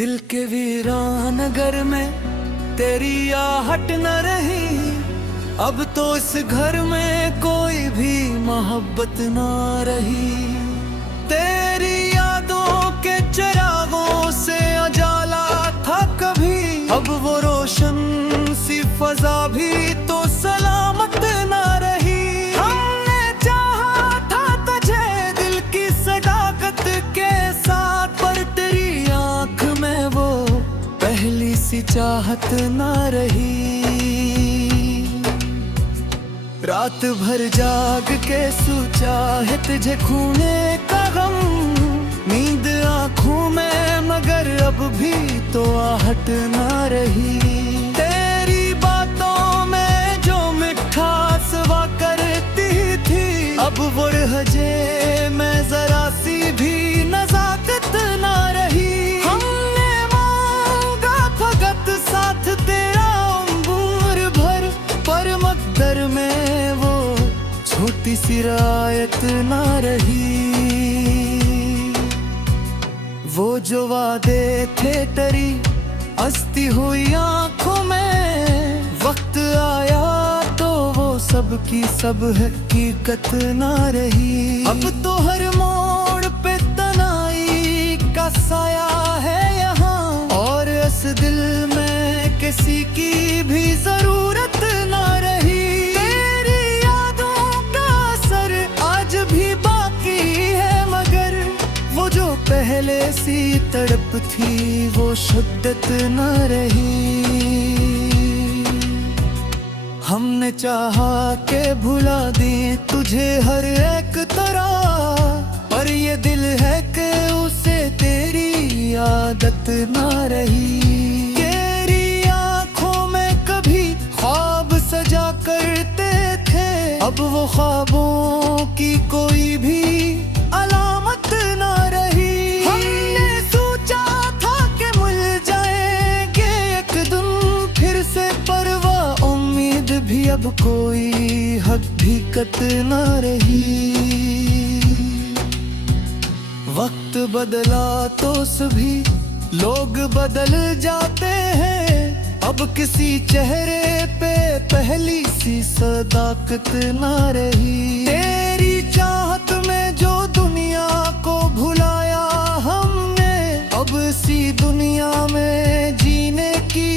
दिल के वीरान नगर में तेरी आहट न रही। अब तो इस घर में कोई भी मोहब्बत न रही। तेरी यादों के चिरागों से उजाला था कभी, अब वो रोशन सी फजा भी तो सलामत न रही। हमने चाहा था तुझे दिल की सदाकत के साथ, पर तेरी आंख में वो पहली सी चाहत न रही। रात भर जाग के सोचा है तुझे खूने का गम, नींद आँखों में मगर अब भी तो आहट न रही। तेरी बातों में जो मिठास हुआ करती थी, अब वो लहजे में जरा सी भी नजाकत न रही। हमने मांगा भगत साथ तेरा उम्र भर, पर मकदर में वो छोटी सी रायत न रही। वो जो वादे थे तेरी हंसती हुई आंखों में, वक्त आया तो वो सब की सब हकीकत न रही। अब तो हर मोड़ पे तनाई का साया है यहाँ, और इस दिल में किसी की भी जरूरत न रही। तेरी यादों का असर आज भी बाकी है, मगर वो जो पहले सी तड़प थी वो शिद्दत न रही। हमने चाहा के भुला दी तुझे हर एक तरह, पर ये दिल है कि उसे तेरी आदत न रही। तेरी आंखों में कभी ख्वाब सजा करते थे, अब वो ख्वाबों की कोई भी अलामत न रही। हमने सोचा था कि मिल जाएंगे एक दिन फिर से, पर वह उम्मीद भी अब कोई हकीकत न रही। वक्त बदला तो सभी लोग बदल जाते हैं, अब किसी चेहरे पे पहली सी सदाकत न रही। तेरी चाहत में जो दुनिया को भुलाया हमने, अब इसी दुनिया में जीने की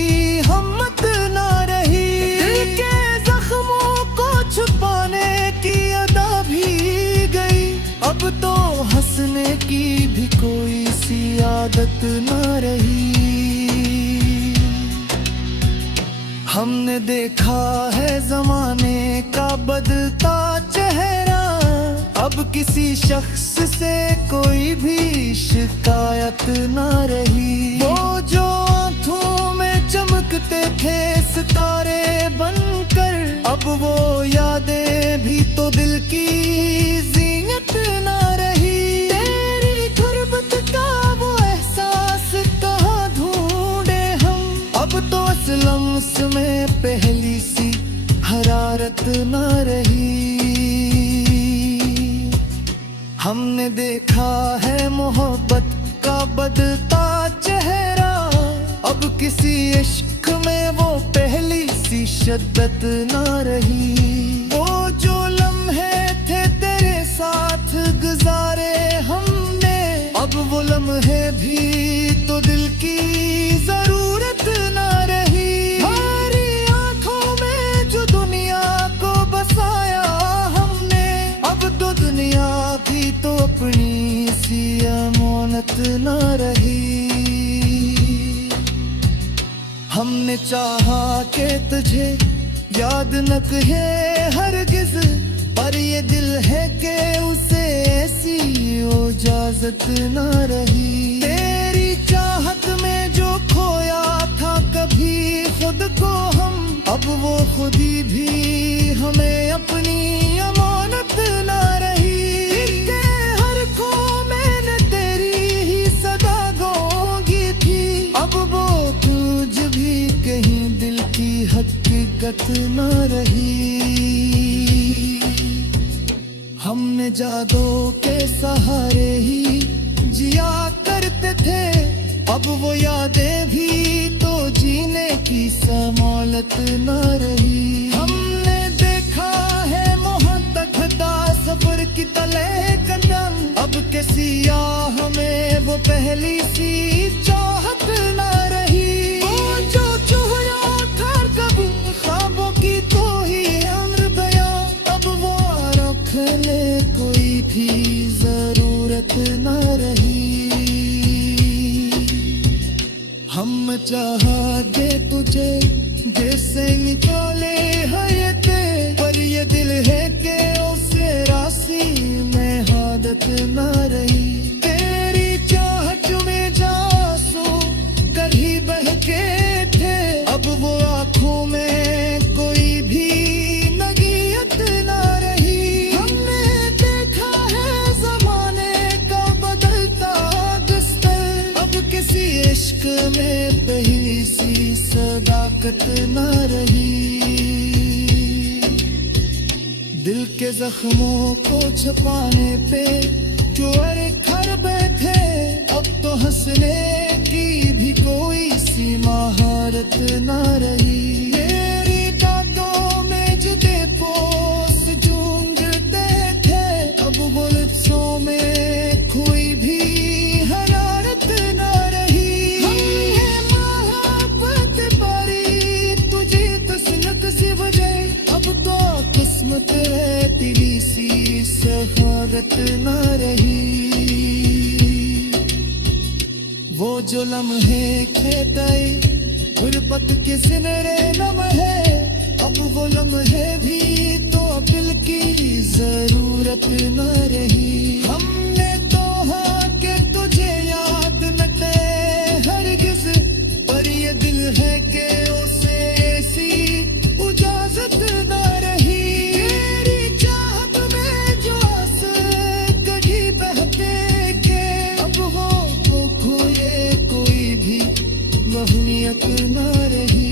हिम्मत न रही। दिल के जख्मों को छुपाने की अदा भी गई, अब तो हंसने की भी कोई सी आदत न रही। हमने देखा है जमाने का बदलता चेहरा, अब किसी शख्स से कोई भी शिकायत न रही। वो जो आँखों में चमकते थे सितारे बनकर, अब वो यादें भी तो दिल की जीनत न रही। तेरी गुर्बत का वो एहसास कहाँ ढूंढे हम, अब तो इस लम्स में पहली सी हरारत न रही। हमने देखा है मोहब्बत का बदलता चेहरा, अब किसी इश्क में वो पहली सी शिद्दत न रही। वो जो लम्हे थे तेरे साथ गुजारे हमने, अब वो लम्हे भी तो दिल की जरूरत न रही। हमारी आंखों में जो दुनिया को बसाया हमने, अब तो दुनिया भी तो अपनी सी अमानत न रही। हमने चाहा कि तुझे याद न कहे हरगिज, पर ये दिल है कि उसे ऐसी इजाजत न रही। तेरी चाहत में जो खोया था कभी खुद को हम, अब वो खुद ही भी हमें अपनी अमानत न रही। इसके हर खो मैंने तेरी ही सदा गोंगी थी, अब वो तुझ भी कहीं दिल की हकीकत न रही। हमने जादों के सहारे ही जिया करते थे, अब वो यादें भी तो जीने की समौलत न रही। हमने देखा है मोहब्बत का सफर की तले कदम, अब कैसी हमें वो पहली सी चाहत न रही। वो जो चेहरा था कभी ख्वाबों की तो ही अम्र बया, अब वो रखने कोई भी जरूरत न रही। हम चाहते तुझे जैसे निकाले हयते, पर ये दिल है कि उसे राशि में आदत न रही। तेरी चाहत में जासू कभी बहके थे, अब वो आँखों में कोई भी नगीयत न रही। हमने देखा है जमाने का बदलता दस्तर, अब किसी इश्क में पहली सी सदाकत न रही। दिल के जख्मों को छुपाने पे चोर खर बैठे, अब तो हंसने की भी कोई सी महारत न रही। मेरी दांतों में जुदे पोस जूंगते थे, अब वो लिप्सों में कोई भी हरारत न रही। हमने मोहब्बत पारी तुझे तस्नत से बजाए, अब तो किस्मत है तेरी सी सहारत न रही। वो जो लम्हे खेताए गुर्बत के सिनरे नम है, अब वो लम्हे भी तो दिल की जरूरत न रही। हमने तो के तुझे याद न थे हरगिज, पर ये दिल है कि उसे ऐसी इजाजत न रही। तेरी चाहत में जो आंसू कभी बहते के, अब वो खोए कोई भी वहमियत न रही।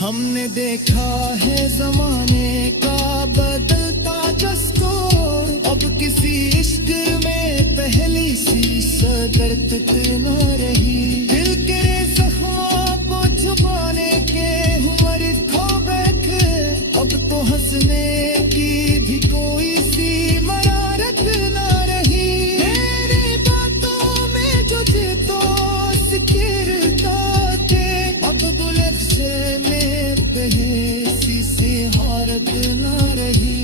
हमने देखा है जमाने का बदलता दस्तूर, अब किसी इश्क में पहली सी सदरत न रही। दिल के जख्मों को छुपाने के हुनर खो बैठे, अब तो हंसने की भी कोई सी मरारत न रही। मेरी बातों में जो तो सिकिरता थे, अब बुलट से में बहसी से हारत न रही।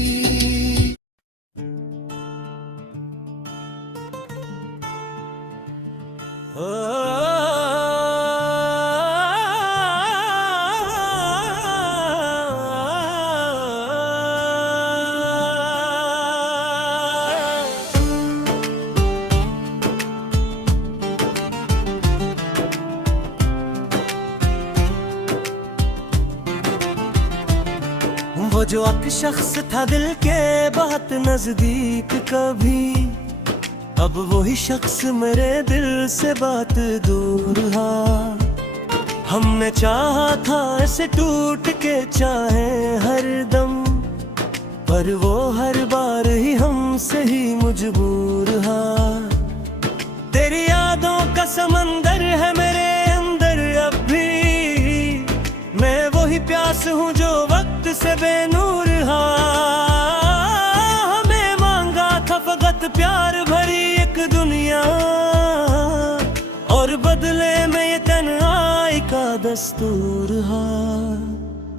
वो जो एक शख्स था दिल के बहुत नजदीक कभी, अब वही शख्स मेरे दिल से बात दूर हा। हमने चाहा था ऐसे टूट के चाहे हर दम, पर वो हर बार ही हमसे ही मजबूर हा। तेरी यादों का समंदर है मेरे अंदर अब भी, मैं वही प्यास हूँ जो वक्त से बेनूर हा। हमें मांगा था फकत प्यार भरी एक दुनिया, और बदले में ये तन्हाई का दस्तूर हा।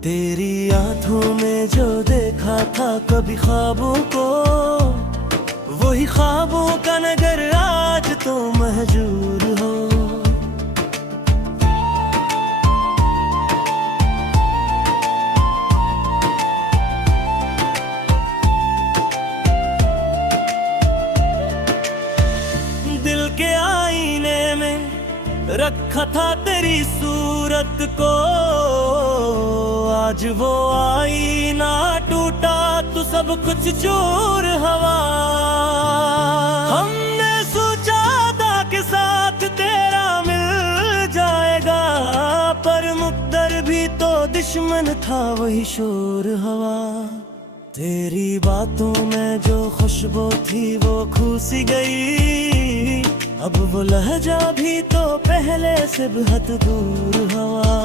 तेरी आंखों में जो देखा था कभी ख्वाबों को, वही ख्वाबों का नगर आज तो महजूर हो। दिल के आईने में रखा था तेरी सूरत को, आज वो आईना टूटा तो सब कुछ चूर हवा। हमने सोचा था कि साथ तेरा मिल जाएगा, पर मुक़द्दर भी तो दुश्मन था वही शोर हवा। तेरी बातों में जो खुशबू थी वो खो सी गई, अब वो लहजा भी तो पहले से बहुत दूर हवा।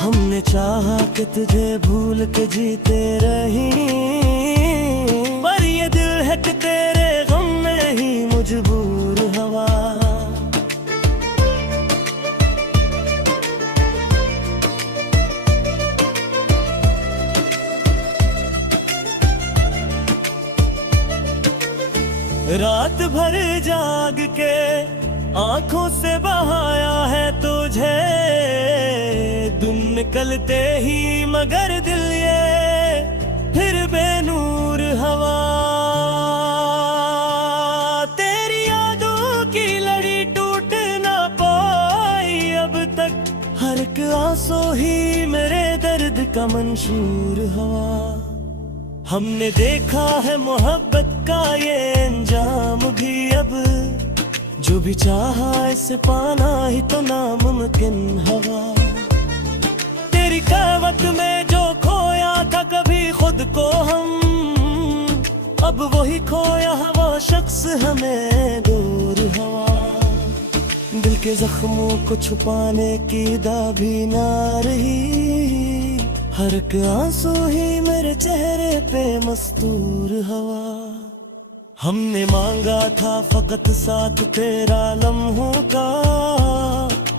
हमने चाहा कि तुझे भूल के जीते रही, पर ये दिल है कि तेरे गम में ही मजबूर हवा। रात भर जाग के आंखों से बहाया है तुझे, दिन निकलते ही मगर दिल ये फिर बेनूर हवा। तेरी यादों की लड़ी टूट ना पाई अब तक, हर एक आंसू ही मेरे दर्द का मंशूर हवा। हमने देखा है मोहब्बत का ये अंजाम भी अब, जो भी चाहा इसे पाना ही तो नामुमकिन हवा। तेरी कहवत में जो खोया था कभी खुद को हम, अब वही खोया वो शख्स हमें दूर हवा। दिल के जख्मों को छुपाने की दा भी ना रही, हर एक आंसू ही मेरे चेहरे पे मस्तूर हवा। हमने मांगा था फकत साथ तेरा लम्हों का,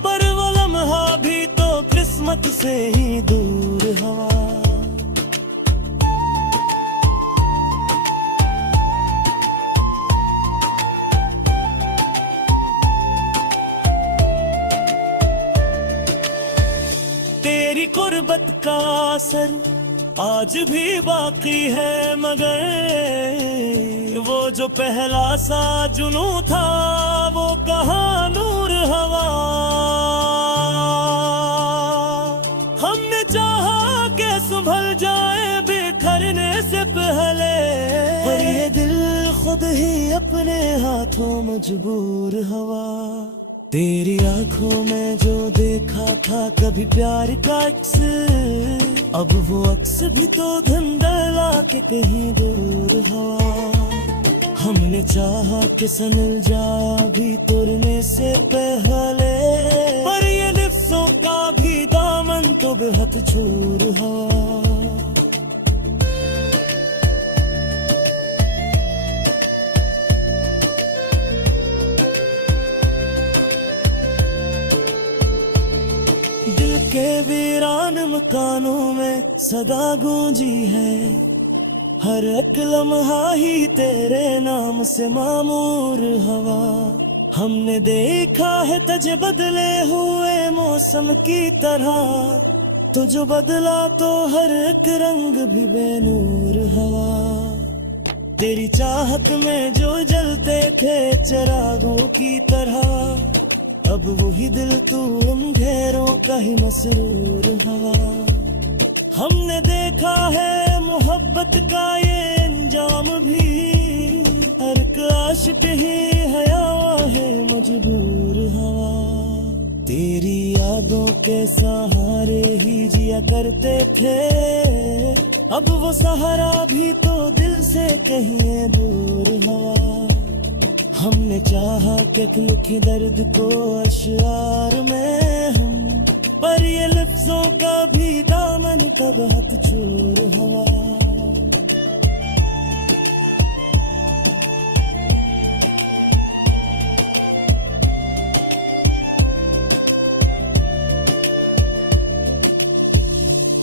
पर वो लम्हा भी तो किस्मत से ही दूर हवा। तेरी गुर्बत का असर आज भी बाकी है, मगर वो जो पहला सा जुनू था वो कहाँ नूर हवा। हमने चाहा कि संभल जाए बिखरने से पहले, पर ये दिल खुद ही अपने हाथों मजबूर हवा। तेरी आंखों में जो देखा था कभी प्यार का अक्स, अब वो अक्स भी तो धुंधला के कहीं दूर हवा। हमने चाहा कि संभल जा भी तुरने से पहले, पर ये लिफ्ज़ों का भी दामन तो बेहद चूर हवा। के वीरान मकानों में सदा गूंजी है, हर एक लम्हा ही तेरे नाम से मामूर हवा। हमने देखा है तुझे बदले हुए मौसम की तरह, तो जो बदला तो हर एक रंग भी बेनूर हवा। तेरी चाहत में जो जलते थे चिरागों की तरह, अब वही दिल तू अंधेरों का ही मसरूर हवा। हमने देखा है मोहब्बत का ये अंजाम भी, हर एक आशिक ही हया है मजबूर हवा। तेरी यादों के सहारे ही जिया करते थे, अब वो सहारा भी तो दिल से कहीं दूर हवा। हमने चाहा कि लिखी दर्द को अशआर में हम, पर ये लफ्जों का भी दामन का बहुत चूर हवा।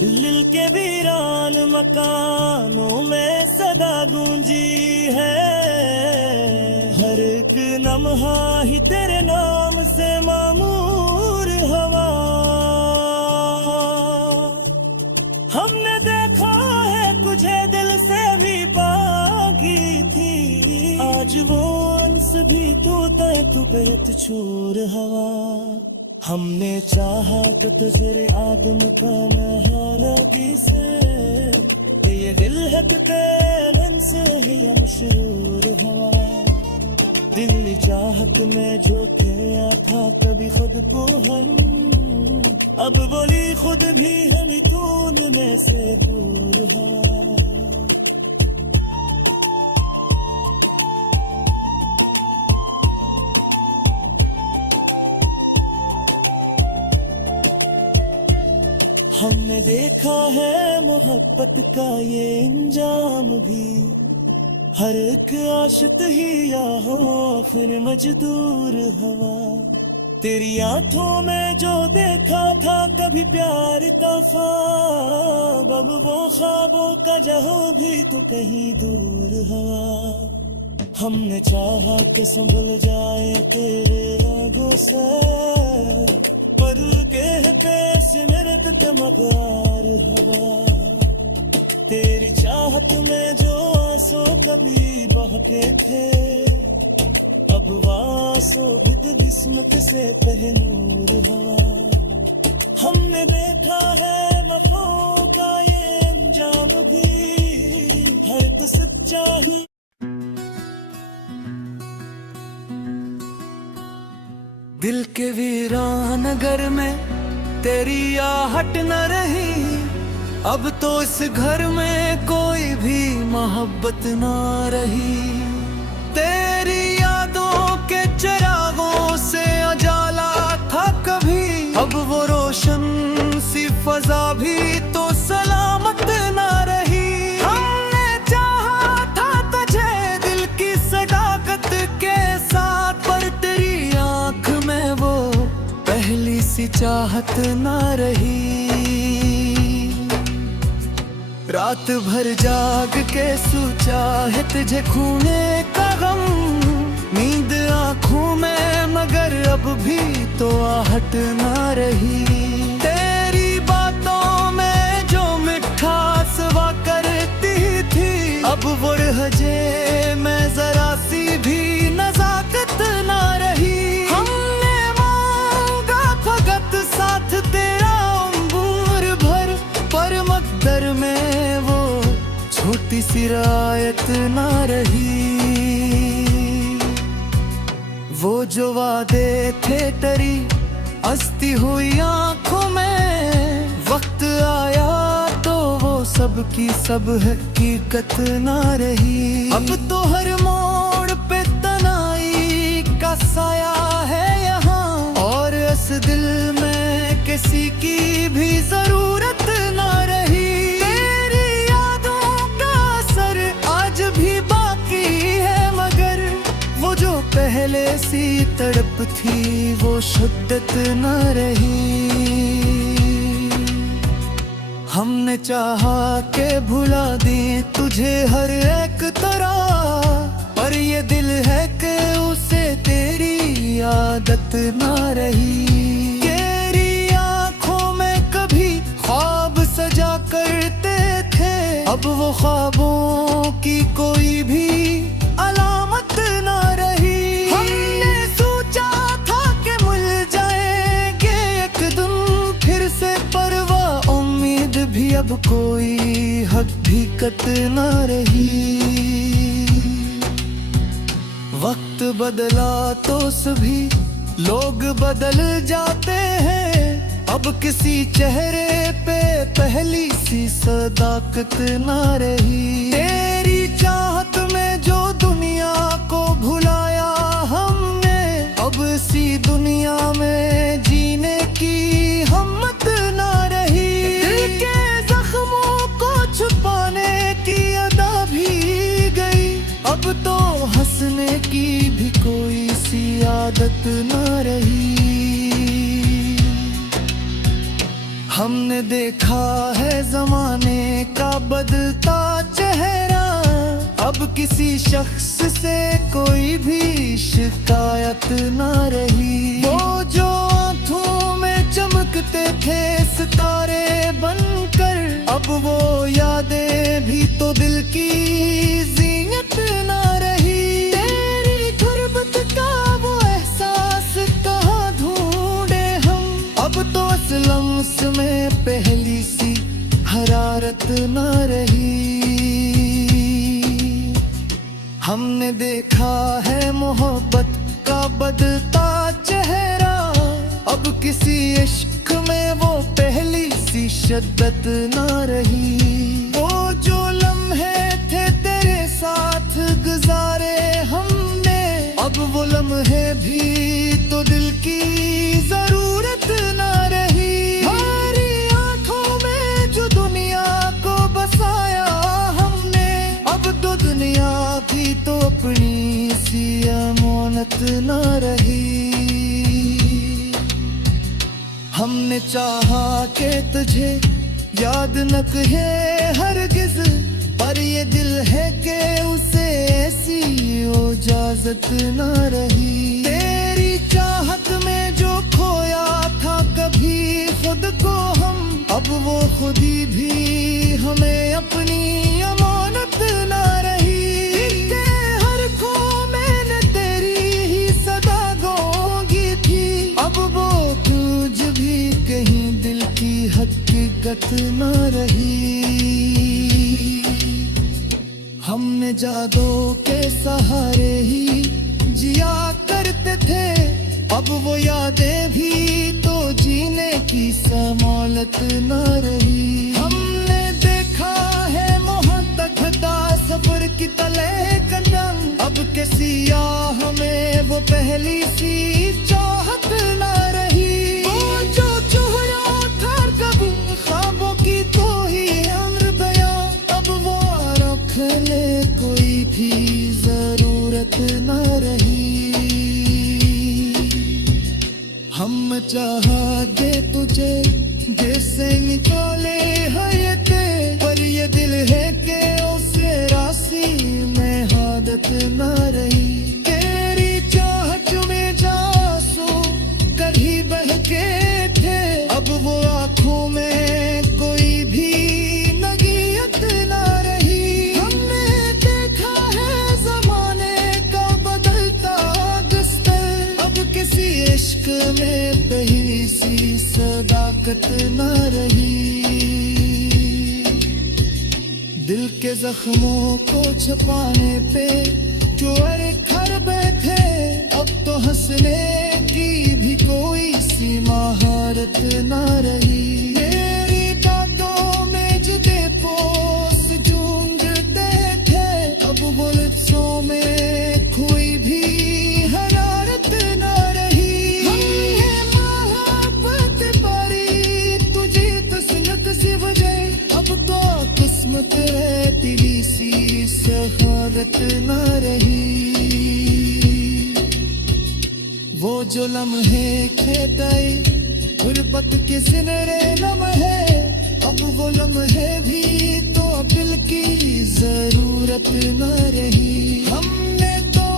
दिल के वीरान मकानों में सदा गूंजी है, हर एक लम्हा ही तेरे नाम से मामूर हवा। हमने देखा है तुझे दिल से भी बागी थी, आज वो अंस भी तू बेत छोर हवा। हमने चाहा कि तुझे आदम का नहारगी से, ये दिल है कि तेरे से ही मशरूर हवा। दिल चाहत में जो किया था कभी खुद को हम, अब बोली खुद भी हम तून में से दूर हवा। हमने देखा है मोहब्बत का ये अंजाम भी, हर एक आशिक ही या हो फिर मजदूर हवा। तेरी आंखों में जो देखा था कभी प्यार का ख्वाब, अब वो ख्वाबों का जहो भी तो कहीं दूर हवा। हमने चाहा कि संभल जाए तेरे आगों से, पर के पेश मेरे तो मगार हवा। तेरी चाहत में जो आंसू कभी बहके थे, अब वासो भिद किस्मत से पहनूर हवा। हमने देखा है वफाओं का ये अंजाम भी, है तो सच्चा ही। दिल के वीरान नगर में तेरी आहट न रही, अब तो इस घर में कोई भी मोहब्बत न रही। तेरी यादों के चिरागों से उजाला था कभी, अब वो रोशन सी फजा भी तो सलामत न रही। हमने चाहा था तुझे दिल की सदाकत के साथ, पर तेरी आंख में वो पहली सी चाहत न रही। रात भर जाग के सोचा है तुझे खूने का गम, नींद आँखों में मगर अब भी तो आहट ना रही। तेरी बातों में जो मिठास हुआ करती थी, अब वो रहे में जरा सी भी नजाकत ना रही। हमने मांगा भगत साथ तेरा उम्र भर, पर मकदर में वो छोटी सी रायत ना रही। वो जो वादे थे तेरी हंसती हुई आंखों में, वक्त आया तो वो सब की सब हकीकत ना रही। अब तो हर मोड़ पे तनाई का साया है यहाँ, और इस दिल में किसी की भी जरूरत ना रही। तेरी यादों का असर आज भी बाकी है, मगर वो जो पहले सी तड़प थी वो शिद्दत न रही। हमने चाहा के भुला दी तुझे हर एक तरह, पर ये दिल है कि उसे तेरी आदत न रही। तेरी आंखों में कभी ख्वाब सजा करते थे, अब वो ख्वाबों की कोई भी अलामत ना रही। हमने सोचा था कि मिल जाएंगे एक दिन फिर से, पर वह उम्मीद भी अब कोई हकीकत ना रही। वक्त बदला तो सभी लोग बदल जाते हैं, अब किसी चेहरे पे पहली सी सदाकत ना रही। तेरी चाहत में जो दुनिया को भुलाया हमने, अब इसी दुनिया में जीने की हिम्मत ना रही। दिल के जख्मों को छुपाने की अदा भी गई, अब तो हंसने की भी कोई सी आदत ना रही। हमने देखा है जमाने का बदलता चेहरा, अब किसी शख्स से कोई भी शिकायत ना रही। वो जो आंखों में चमकते थे सितारे बनकर, अब वो यादें भी तो दिल की जीनत ना रही। तेरी गुर्बत का वो एहसास कहाँ ढूंढे हम, अब तो लम्स में पहली सी हरारत न रही। हमने देखा है मोहब्बत का बदलता चेहरा, अब किसी इश्क में वो पहली सी शिद्दत न रही। वो जो लम्हे थे तेरे साथ गुजारे हमने, अब वो लम्हे भी तो दिल की जरूरत न रही। हमारी आंखों अब तो दुनिया भी तो अपनी सी अमानत न रही। हमने चाहा कि तुझे याद न कहे हरगिज, पर ये दिल है कि उसे ऐसी इजाजत न रही। तेरी चाहत में जो खोया था कभी खुद को हम, अब वो खुदी भी हमें अपनी अमानत न रही। इनके हर खो मैंने तेरी ही सदा गोंगी थी, अब वो तुझ भी कहीं दिल की हकीकत न रही। हमने जादों के सहारे ही जिया करते थे, अब वो यादें भी तो जीने की समालत न रही। हमने देखा है मोहब्बत का सफर की तले कदम, अब के सिया हमें वो पहली सी चाहत न रही। वो जो चेहरा था कभी ख्वाबों की तो ही अम्र बया, अब वो रख ले कोई भी जरूरत न रही। हम चाहा दे तुझे जैसे निकाले हयते, पर ये दिल है कि उसे राशि में हादत न रही। तेरी चाहत में जासू कभी बहके थे, अब वो आंखों में कोई भी नगीयत न रही। हमने देखा है जमाने का बदलता दस्तर, अब किसी इश्क में पहली सी सदाकत न रही। दिल के जख्मों को छुपाने पे जो अरे खर बैठे, अब तो हंसने की भी कोई सी महारत न रही। मेरी बातों में जुदे पोस जूझते थे, अब वो लिप्सों में कोई भी हरारत न रही। हमने मोहब्बत पारी तुझे तस्नत से वजह, अब तो किस्मत है तेरी सी सहादत न रही। वो जो लम्हे खेदाए गुर्बत के सिनरे लम्हे, अब वो लम्हे भी तो दिल की जरूरत न रही। हमने तो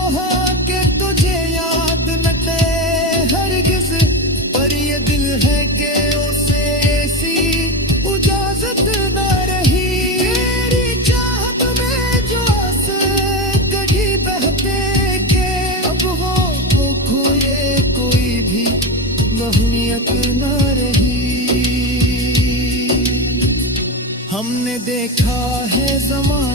के तुझे याद न करे हरगिज, पर ये दिल है कि उसे ऐसी इजाजत न रही। तेरी चाहत में जो कभी बहते के, अब हो वो खोए कोई भी महनियत न रही। हमने देखा है ज़माना